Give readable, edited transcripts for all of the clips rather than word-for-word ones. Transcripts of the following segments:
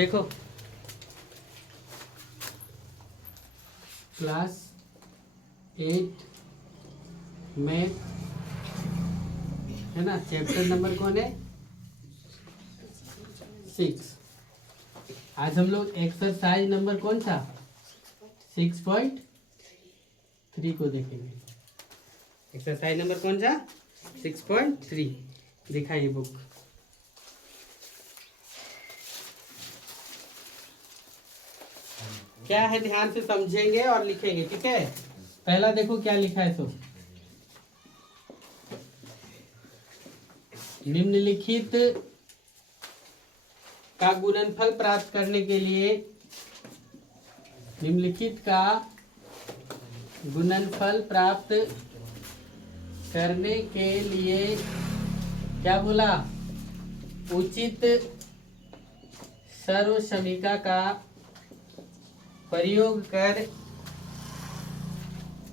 देखो class 8 math है ना, चैप्टर नंबर कौन है 6। आज हम लोग एक्सरसाइज नंबर कौन सा 6.3 को देखेंगे। एक्सरसाइज नंबर कौन सा 6.3 दिखाइए बुक। क्या है ध्यान से समझेंगे और लिखेंगे, ठीक है। पहला देखो क्या लिखा है। तो निम्नलिखित का गुणनफल प्राप्त करने के लिए, निम्नलिखित का गुणनफल प्राप्त करने के लिए क्या बोला, उचित सर्वसमीका का प्रयोग कर,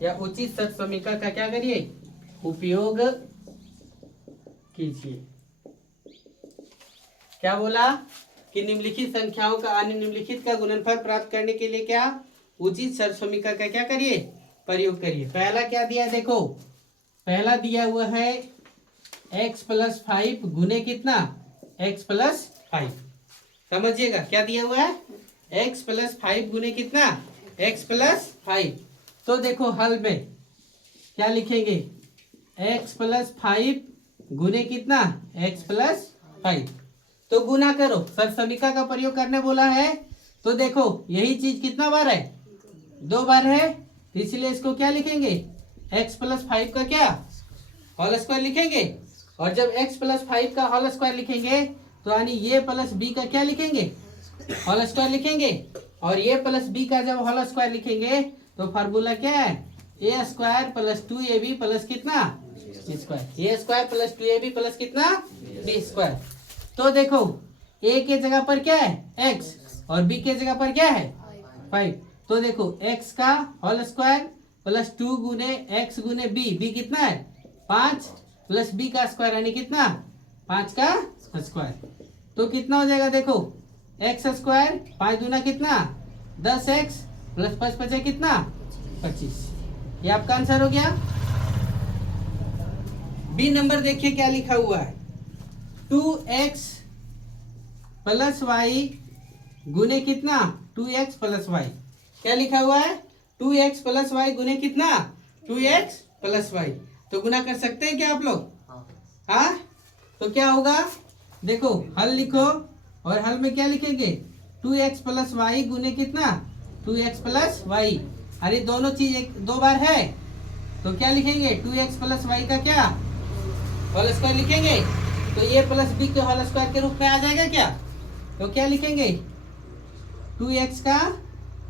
या उचित सर्वसमीका का क्या करिए उपयोग कीजिए। क्या बोला कि निम्नलिखित संख्याओं का अन्य निम्नलिखित का गुणनफल प्राप्त करने के लिए क्या उचित सर्वसमीका का क्या करिए प्रयोग करिए। पहला क्या दिया है देखो, पहला दिया हुआ है x+5 गुने कितना x+5। समझिएगा क्या दिया हुआ है x+5 गुने कितना x+5। तो देखो हल में क्या लिखेंगे x+5 गुने कितना x+5। तो गुना करो, सर्वसमीका का प्रयोग करने बोला है। तो देखो यही चीज कितना बार है 2 बार है, इसलिए इसको क्या लिखेंगे x+5 का क्या होल स्क्वायर लिखेंगे। और जब x+5 का होल स्क्वायर लिखेंगे तो यानी ये प्लस बी का क्या लिखेंगे होल स्क्वायर लिखेंगे। और ये प्लस बी का जब होल स्क्वायर लिखेंगे तो फार्मूला क्या है a² + 2ab प्लस कितना b², a² + 2ab प्लस कितना b²। तो देखो a के जगह पर क्या है x और b के जगह पर क्या है 5। तो देखो x का होल स्क्वायर प्लस 2 गुने x गुने b कितना है 5 प्लस b का स्क्वायर यानी कितना 5 का स्क्वायर। तो कितना हो जाएगा देखो x² 5 दूना कितना 10x प्लस 5 5 कितना 25। ये आपका आंसर हो गया। बी नंबर देखिए क्या लिखा हुआ है 2x + y गुने कितना 2x + y। क्या लिखा हुआ है 2x + y गुने कितना 2x + y। तो गुना कर सकते हैं क्या आप लोग, हाँ। तो क्या होगा देखो हल लिखो और हल में क्या लिखेंगे 2x + y गुने कितना 2x + y। अरे दोनों चीज 2 बार है तो क्या लिखेंगे 2x + y का क्या होल स्क्वायर लिखेंगे। तो ये प्लस बी के होल स्क्वायर के रूप में आ जाएगा क्या। तो क्या लिखेंगे 2x का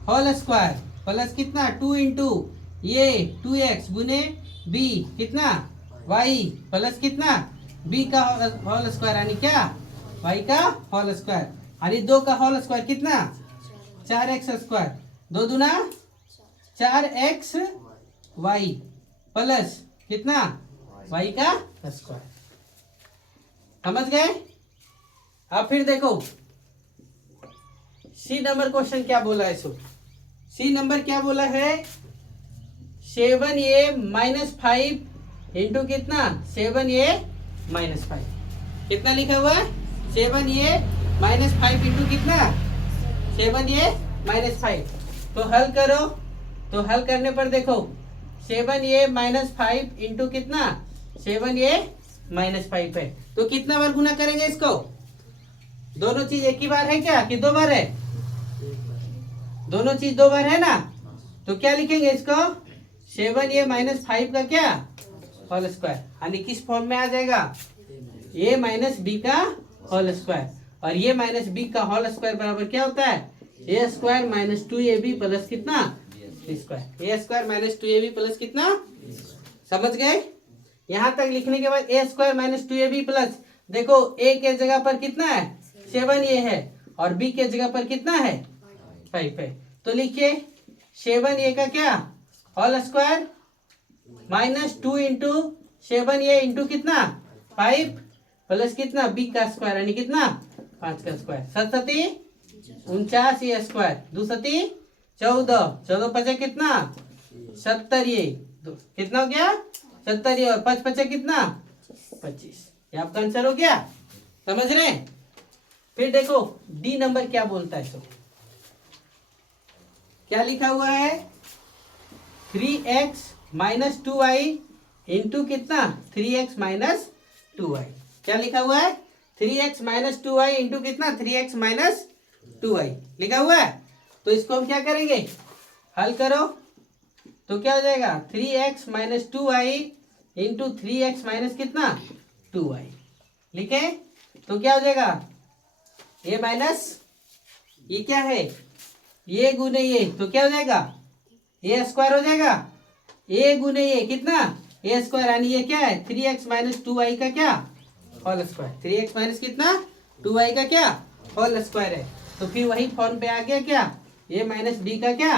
होल स्क्वायर प्लस कितना 2 इंटू ये 2x गुने b कितना y प्लस कितना b का होल स्क्वायर यानी क्या y का होल स्क्वायर यानी 2 का होल स्क्वायर कितना 4x² 2 दूना 4xy प्लस कितना y का स्क्वायर। समझ गए। अब फिर देखो सी नंबर क्वेश्चन क्या बोला है। सो सी नंबर क्या बोला है 7a - 5 इंटू कितना 7a - 5 कितना लिखा हुआ है 7a - 5 इंटू कितना 7a - 5। तो हल करो, तो हल करने पर देखो 7a - 5 इंटू कितना 7a - 5 है। तो कितना बार गुना करेंगे इसको, दोनों चीज एक ही बार है क्या कि 2 बार है, दोनों चीज 2 बार है ना। तो क्या लिखेंगे इसको 7a - 5 का क्या होल स्क्वायर यानी किस फॉर्म में आ जाएगा a - b का होल स्क्वायर। और ये माइनस b का होल स्क्वायर बराबर क्या होता है a² - 2ab प्लस कितना b², a² - 2ab प्लस कितना। समझ गए। यहां तक लिखने के बाद a² - 2ab प्लस देखो a के जगह पर कितना है 7a है और b के जगह पर कितना है 5 है। तो लिखिए 7a का क्या whole square -2 into 7a into कितना 5 प्लस कितना b का स्क्वायर यानी कितना 5 का स्क्वायर 7 × 7 = 49 ये स्क्वायर, 2 सती 14, 14 पचे कितना 70, ये कितना हो गया 70, ये और 5 पचे कितना 25। ये आपका आंसर हो गया, समझ रहे हैं। फिर देखो डी नंबर क्या बोलता है, तो क्या लिखा हुआ है 3x माइनस 2y इंटू कितना 3x माइनस 2y। क्या लिखा हुआ है 3x माइनस 2y इंटू कितना 3x माइनस 2y लिखा हुआ है। तो इसको हम क्या करेंगे, हल करो तो क्या हो जाएगा 3x minus 2y into 3x minus कितना 2y लिखे। तो क्या हो जाएगा ये माइनस ये क्या है ये गुने ये, तो क्या हो जाएगा ए स्क्वायर हो जाएगा, ए गुने ये कितना ए स्क्वायर, यानी ये क्या है 3x माइनस 2y का क्या होल स्क्वायर, 3x माइनस कितना 2y का क्या होल स्क्वायर है। तो फिर वही फॉर्म पे आ गया क्या ए माइनस बी का क्या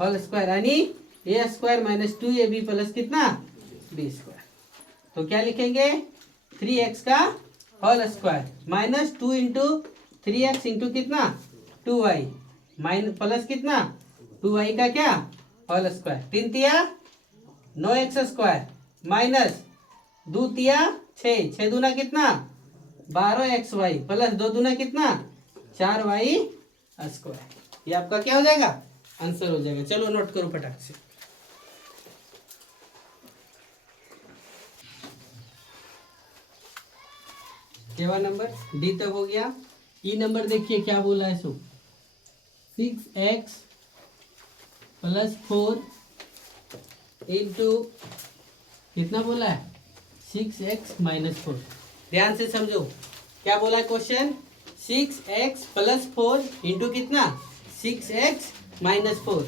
होल स्क्वायर, यानी a square minus 2ab plus कितना बी स्क्वायर। तो क्या लिखेंगे 3x का whole square minus 2 into 3x into कितना 2y माइनस प्लस कितना 2y का क्या होल स्क्वायर, 3 तिया 9x स्क्वायर माइनस 2 तिया 6, 6 दूना कितना 12xy प्लस 2 दूना कितना 4y स्क्वायर। ये आपका क्या हो जाएगा आंसर हो जाएगा। चलो नोट करो फटाक से। केवा नंबर डी तक हो गया। ई नंबर देखिए क्या बोला है, सो 6x प्लस 4 इंटू कितना बोला है 6x माइनस 4। ध्यान से समझो क्या बोला है क्वेश्चन, 6x प्लस 4 इंटू कितना 6x माइनस 4।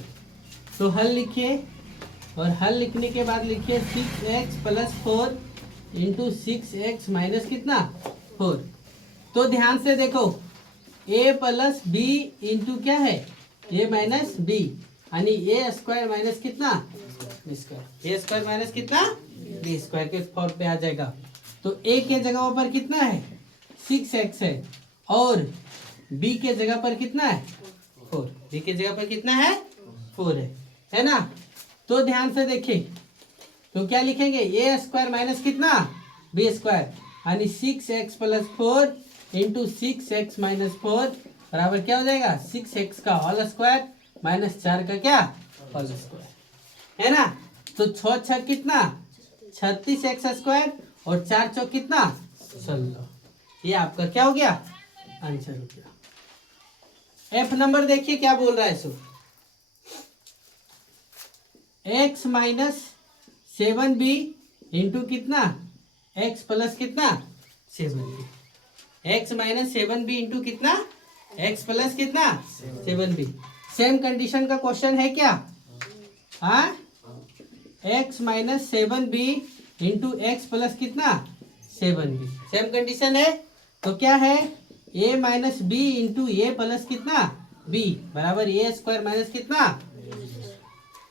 तो हल लिखिए और हल लिखने के बाद लिखिए 6x plus 4 into 6x minus कितना 4। तो ध्यान से देखो a प्लस बी इंटू क्या है a माइनस बी, यानी ए स्क्वायर माइनस कितना b square, a square minus कितना बी स्क्वायर के फॉर्म पे आ जाएगा। तो a के जगह पर कितना है 6x है और b के जगह पर कितना है 4, b के जगह पर कितना है 4 है ना। तो ध्यान से देखिए तो क्या लिखेंगे ए स्क्वायर माइनस कितना बी स्क्वायर, यानी 6x plus 4 into 6x minus 4 बराबर क्या हो जाएगा 6x का होल स्क्वायर माइनस 4 का क्या होल स्क्वायर है ना। तो 6 6 कितना 36x स्क्वायर और 4 चौक कितना 16। ये आपका क्या हो गया आंसर हो गया। एफ नंबर देखिए क्या बोल रहा है, सो x माइनस 7b इंटू कितना x प्लस कितना 7b, x minus 7b into कितना x प्लस कितना 7b। सेम कंडीशन का क्वेश्चन है क्या, हाँ x minus 7b into x plus कितना 7b, सेम कंडीशन है। तो क्या है a minus b into a plus कितना b बराबर ए स्क्वायर माइनस कितना,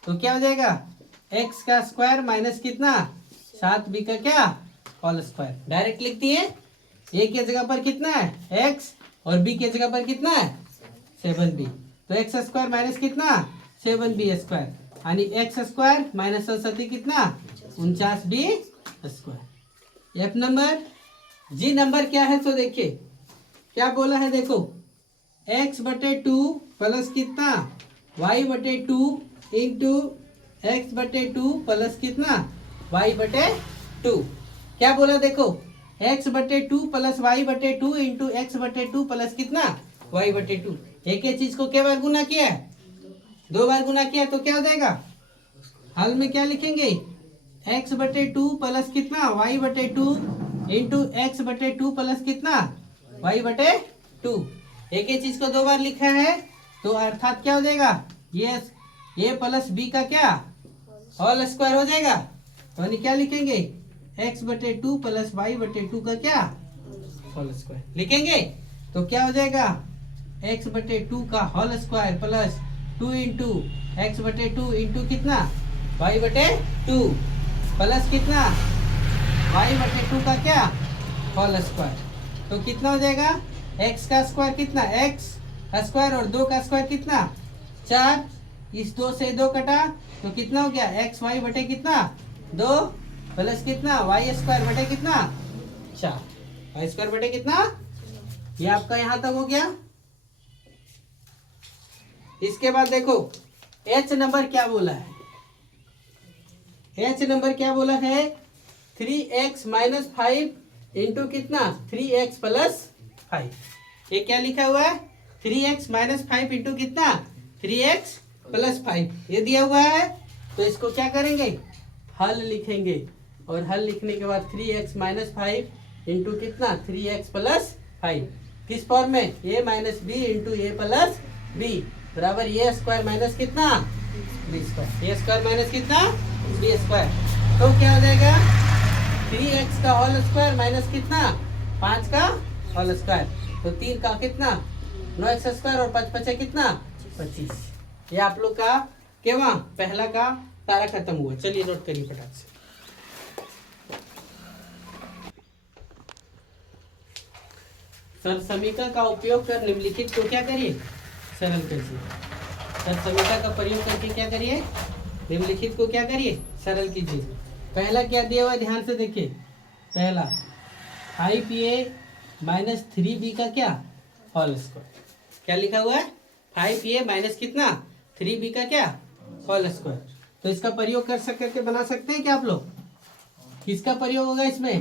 तो क्या हो जाएगा x का स्क्वायर माइनस कितना 7b का क्या होल स्क्वायर। डायरेक्ट लिख दिए a के जगह पर कितना है x और b के जगह पर कितना है 7b, तो x स्क्वायर माइनस कितना 7b स्क्वायर, यानी x स्क्वायर माइनस 7 कितना 49b square. F number. G number क्या है, तो देखिए क्या बोला है, देखो x बटे 2 प्लस कितना y बटे 2 इंटू एक्स बटे 2 प्लस कितना y बटे 2। क्या बोला देखो x बटे 2 प्लस y बटे 2 इंटू एक्स बटे 2 प्लस कितना y बटे 2। एक ही चीज को क्या बार गुना किया है 2 बार गुना किया, तो क्या हो जाएगा हल में क्या लिखेंगे x बटे 2 प्लस कितना y बटे 2 इंटू एक्स बटे 2 प्लस कितना y बटे 2। एक ही चीज को 2 बार लिखा है तो अर्थात क्या हो जाएगा ये a प्लस बी का क्या होल स्क्वायर हो जाएगा। तो यानी क्या लिखेंगे x बटे 2 प्लस y बटे 2 का क्या होल स्क्वायर लिखेंगे। तो क्या हो जाएगा x बटे 2 का whole square plus 2 into x बटे 2 इंटू कितना y बटे 2 प्लस कितना y बटे 2 का क्या होल स्क्वायर। तो कितना हो जाएगा x का स्क्वायर कितना x स्क्वायर और 2 का स्क्वायर कितना 4, इस 2 से 2 कटा तो कितना हो गया एक्स वाई बटे कितना 2 प्लस कितना वाई स्क्वायर बटे कितना 4, वाई स्क्वायर बटे कितना, ये आपका यहां तक हो गया। इसके बाद देखो एच नंबर क्या बोला है, एच नंबर क्या बोला है 3x माइनस 5 इंटू कितना 3x प्लस 5, ये क्या लिखा हुआ है 3x माइनस 5 इंटू कितना 3x प्लस 5, ये दिया हुआ है। तो इसको क्या करेंगे हल लिखेंगे, और हल लिखने के बाद 3x माइनस 5 इंटू कितना 3x प्लस 5, किस फॉर्म में a minus b into a plus b बराबर ए स्क्वायर माइनस कितना b square, a square minus कितना बी स्क्वायर। तो क्या हो जाएगा 3x का होल स्क्वायर माइनस कितना 5 का होल स्क्वायर, तो 3 का कितना 9x स्क्वायर और 5 बचे कितना 25। ये आप लोग का केवा पहला का तारा खत्म हुआ। चलिए नोट करिए फटाक से। सर समीकरण का उपयोग कर निम्नलिखित को क्या करिए सरल कीजिए। सर समीकरण का प्रयोग करके क्या करिए निम्नलिखित को क्या करिए सरल कीजिए। पहला क्या दिया हुआ है ध्यान से देखिए, पहला 5a माइनस 3b का क्या होल स्क्वायर, क्या लिखा हुआ है 5a माइनस कितना 3b का क्या होल स्क्वायर। तो इसका प्रयोग कर सकते बना सकते हैं क्या आप लोग, किसका प्रयोग होगा इसमें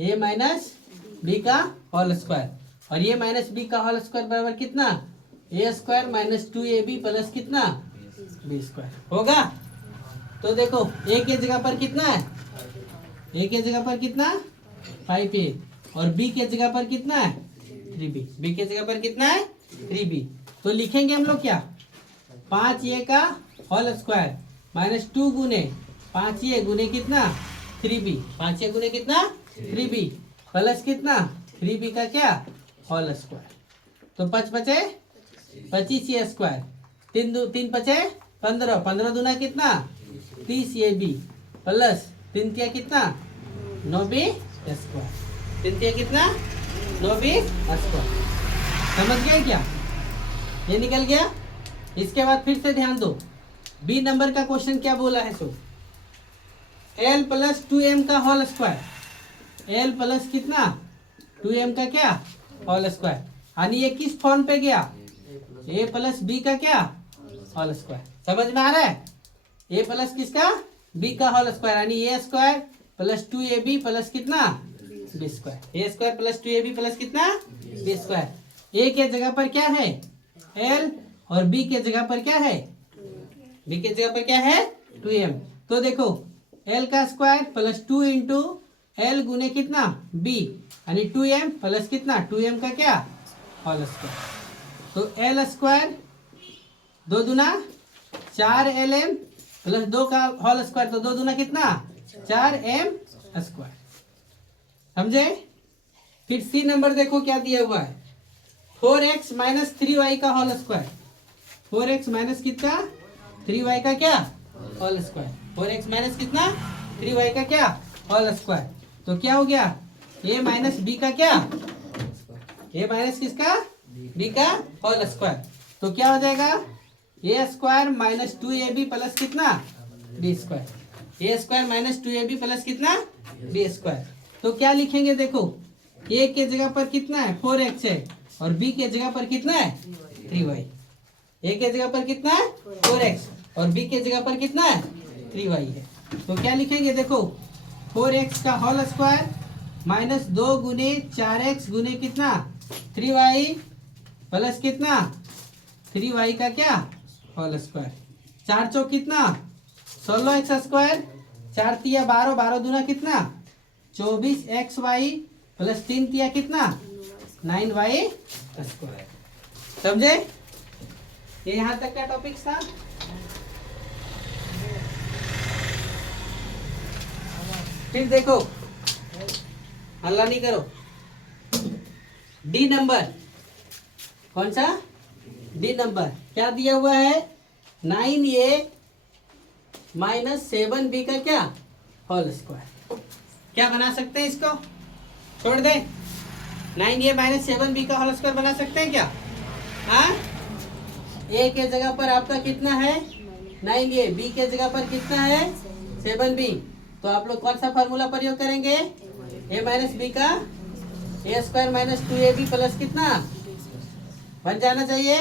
a माइनस बी का होल स्क्वायर, और ये माइनस बी का होल स्क्वायर बराबर कितना ए स्क्वायर माइनस 2ab प्लस कितना बी स्क्वायर होगा। तो देखो ए के जगह पर कितना है, ए के जगह पर कितना 5a और बी के जगह पर कितना है 3b, बी के जगह पर कितना है 3b। तो लिखेंगे हम लोग क्या 5a का होल स्क्वायर माइनस 2 गुने 5a गुने कितना 3b, 5a गुने कितना 3b प्लस कितना 3b का क्या होल स्क्वायर। तो 5 बचे 25 स्क्वायर, 3 बचे 15, 15 दूना कितना 30ab प्लस 3 तिया कितना 9b स्क्वायर, 3 तिया कितना 9b स्क्वायर। समझ गए क्या, ये निकल गया। इसके बाद फिर से ध्यान दो, बी नंबर का क्वेश्चन क्या बोला है, सो l प्लस 2m का होल स्क्वायर, l प्लस कितना 2m का क्या होल स्क्वायर, यानी ये किस फॉर्म पे गया a प्लस बी का क्या होल स्क्वायर। समझ में आ रहा है, a प्लस किसका b का होल स्क्वायर, यानी a square plus 2ab plus कितना b square, a square plus 2ab plus कितना बी स्क्वायर। a के जगह पर क्या है l और b के जगह पर क्या है, b के जगह पर क्या है 2m। तो देखो l का स्क्वायर प्लस 2 इंटू l गुने कितना b, यानी 2m प्लस कितना 2m का क्या होल स्क्वायर। तो l स्क्वायर 2 दूना 4lm प्लस 2 का होल स्क्वायर, तो 2 दूना कितना 4m स्क्वायर। समझे। फिर सी नंबर देखो क्या दिया हुआ है 4x माइनस 3y का होल स्क्वायर, 4x माइनस कितना 3y का क्या होल स्क्वायर, 4x माइनस कितना 3y का क्या होल स्क्वायर। तो क्या हो गया a माइनस बी का क्या, a माइनस किसका b का होल स्क्वायर। तो क्या हो जाएगा a square minus 2ab plus कितना b square, a square minus 2ab plus कितना b स्क्वायर। तो क्या लिखेंगे देखो a के जगह पर कितना है 4x है और b के जगह पर कितना है 3y, a के जगह पर कितना है 4x और b के जगह पर कितना है 3y है। तो क्या लिखेंगे देखो 4x का होल स्क्वायर माइनस 2 गुने 4x गुने कितना 3y प्लस कितना 3y का क्या होल स्क्वायर, 4 चौक कितना 16x स्क्वायर, 4 तिया 12, 12 दूना कितना 24xy प्लस 3 तिया कितना 9y स्क्वायर। समझे, ये यहाँ तक का टॉपिक था। फिर देखो हल्ला नहीं करो, डी नंबर कौन सा डी नंबर क्या दिया हुआ है 9a माइनस 7b का क्या होल स्क्वायर। क्या बना सकते हैं इसको, छोड़ दे 9a माइनस 7b का होल स्क्वायर बना सकते हैं क्या, हाँ, ए के जगह पर आपका कितना है 9a, बी के जगह पर कितना है 7b। तो आप लोग कौन सा फॉर्मूला प्रयोग करेंगे, a माइनस बी का a square minus 2ab plus कितना बन जाना चाहिए।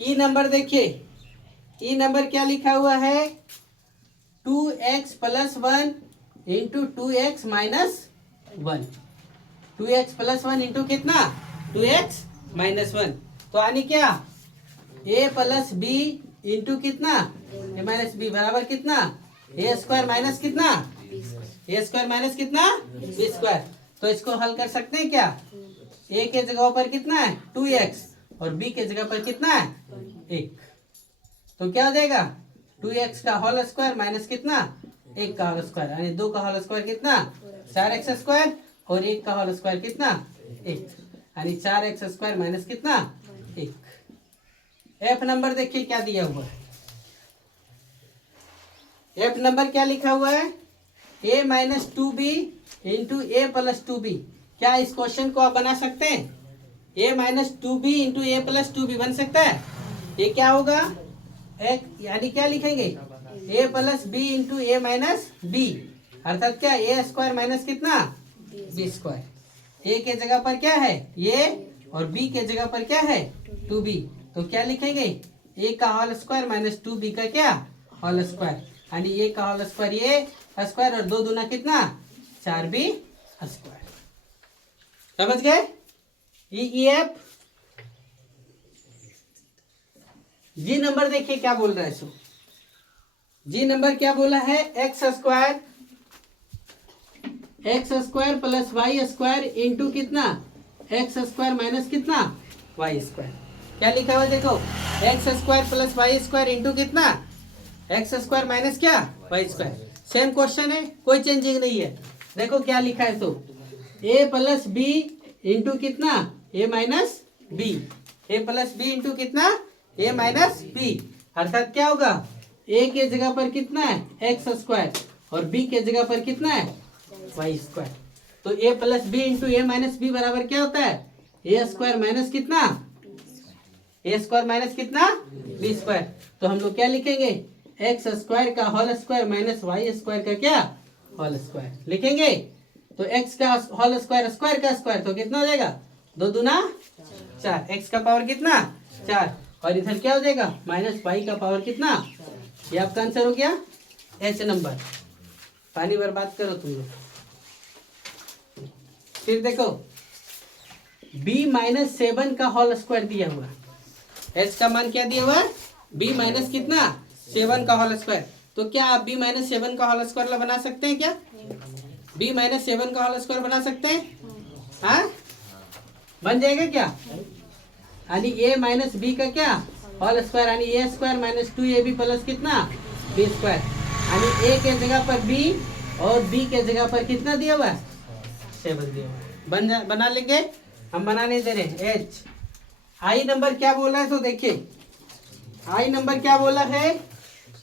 ई नंबर देखिए, ई नंबर क्या लिखा हुआ है 2x plus 1 into 2x minus 1, 2x plus 1 into कितना 2x माइनस 1। तो यानी क्या a प्लस बी इंटू कितना a माइनस बी बराबर कितना a स्क्वायर माइनस कितना a स्क्वायर माइनस कितना b स्क्वायर। तो इसको हल कर सकते हैं क्या, a के जगह पर कितना है 2x और b के जगह पर कितना है 1। तो क्या हो जाएगा 2x का होल स्क्वायर माइनस कितना 1 का होल स्क्वायर, यानी 2 का होल स्क्वायर कितना 4x स्क्वायर और 1 का होल स्क्वायर कितना 1, यानी 4x स्क्वायर माइनस कितना 1। एफ नंबर देखिए क्या दिया हुआ है, एफ नंबर क्या लिखा हुआ है a minus 2b into a plus 2b। क्या इस क्वेश्चन को आप बना सकते हैं, a minus 2b into a plus 2b बन सकता है। ये क्या होगा एक, यानी क्या लिखेंगे a plus b into a minus b, अर्थात क्या a स्क्वायर माइनस कितना b स्क्वायर। a के जगह पर क्या है a और b के जगह पर क्या है 2b। तो क्या लिखेंगे a का होल स्क्वायर माइनस 2b का क्या होल स्क्वायर, यानी a का होल स्क्वायर a स्क्वायर और 2 दूना कितना 4b स्क्वायर। समझ गए। ई एफ जी नंबर देखिए क्या बोल रहा है सो, जी नंबर क्या बोला है x square plus y square into कितना एक्स स्क्वायर माइनस कितना वाई स्क्वायर। क्या लिखा हुआ देखो x square plus y square into कितना एक्स स्क्वायर माइनस क्या वाई स्क्वायर। सेम क्वेश्चन है, कोई चेंजिंग नहीं है। देखो क्या लिखा है तो a प्लस बी इंटू कितना a minus b, a plus b into कितना a माइनस बी, अर्थात क्या होगा a के जगह पर कितना है एक्स स्क्वायर और b के जगह पर कितना है वाई स्क्वायर। तो a plus b into a minus b बराबर क्या होता है a स्क्वायर माइनस कितना a स्क्वायर माइनस कितना b स्क्वायर। तो हम लोग क्या लिखेंगे एक्स स्क्वायर का whole square minus y square का क्या होल स्क्वायर लिखेंगे। तो x का होल स्क्वायर स्क्वायर का स्क्वायर तो कितना हो जाएगा 2 दूना 4, x का पावर कितना 4 और इधर क्या हो जाएगा माइनस y का पावर कितना। ये आपका आंसर हो गया h नंबर। पानी बर्बाद करो तुम लोग। फिर देखो b माइनस 7 का होल स्क्वायर दिया हुआ, h का मान क्या दिया हुआ b माइनस कितना 7 का होल स्क्वायर। तो क्या आप b माइनस 7 का होल स्क्वायर बना सकते हैं क्या, b माइनस 7 का होल स्क्वायर बना सकते हैं। हाँ बन जाएगा क्या, यानी a माइनस बी का क्या होल स्क्वायर, यानी a square minus 2ab plus कितना b स्क्वायर, यानी a के जगह पर b और b के जगह पर कितना दिया हुआ है 7 दिया हुआ है। बना लेंगे, हम बना नहीं दे रहे। h आई नंबर क्या बोला है तो देखिए आई नंबर क्या बोला है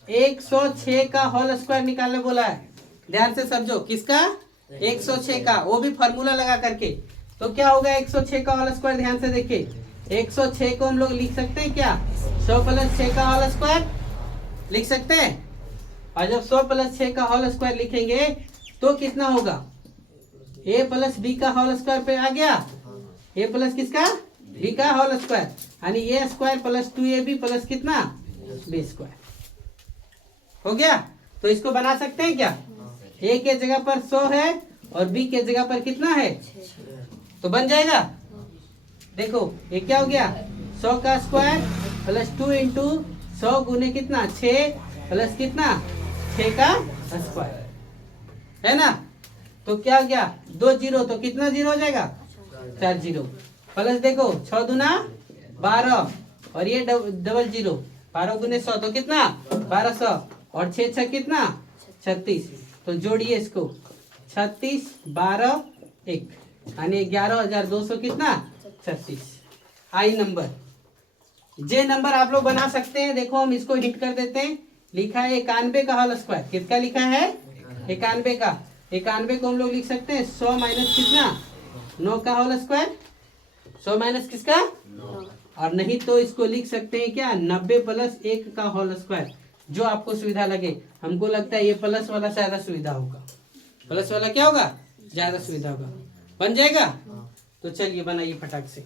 106 का होल स्क्वायर निकालने बोला है। ध्यान से समझो किसका 106 का, वो भी फॉर्मूला लगा करके। तो क्या होगा 106 का होल स्क्वायर, ध्यान से देखिए 106 को हम लोग लिख सकते हैं क्या 100 प्लस 6 का होल स्क्वायर लिख सकते हैं। और जब 100 प्लस 6 का होल स्क्वायर लिखेंगे तो कितना होगा a प्लस बी का होल स्क्वायर पे आ गया, a प्लस किसका b का होल स्क्वायर, यानी a square plus 2ab plus कितना b स्क्वायर हो गया। तो इसको बना सकते हैं क्या, a के जगह पर 100 है और b के जगह पर कितना है तो बन जाएगा। देखो ये क्या हो गया 100 का स्क्वायर प्लस 2 इंटू 100 गुने कितना 6 प्लस कितना 6 का स्क्वायर है ना। तो क्या हो गया 2 जीरो, तो कितना जीरो हो जाएगा 4 जीरो, प्लस देखो 6 दूना 12 और ये डबल जीरो 12 गुने 100 तो कितना 1200 और 6 6 कितना 36। तो जोड़िए इसको 36 12 1 यानी 11,200 कितना 36। आई नंबर। जे नंबर आप लोग बना सकते हैं। देखो हम इसको हिट कर देते हैं, लिखा है 91 का होल स्क्वायर। किसका लिखा है 91 का, 91 को हम लोग लिख सकते हैं 100 माइनस कितना 9 का होल स्क्वायर, 100 माइनस किसका और नहीं तो इसको लिख सकते हैं क्या, 90 प्लस 1 का होल स्क्वायर, जो आपको सुविधा लगे। हमको लगता है ये प्लस वाला ज्यादा सुविधा होगा, प्लस वाला क्या होगा, ज्यादा सुविधा होगा। बन जाएगा, तो चलिए बनाइए फटाक से।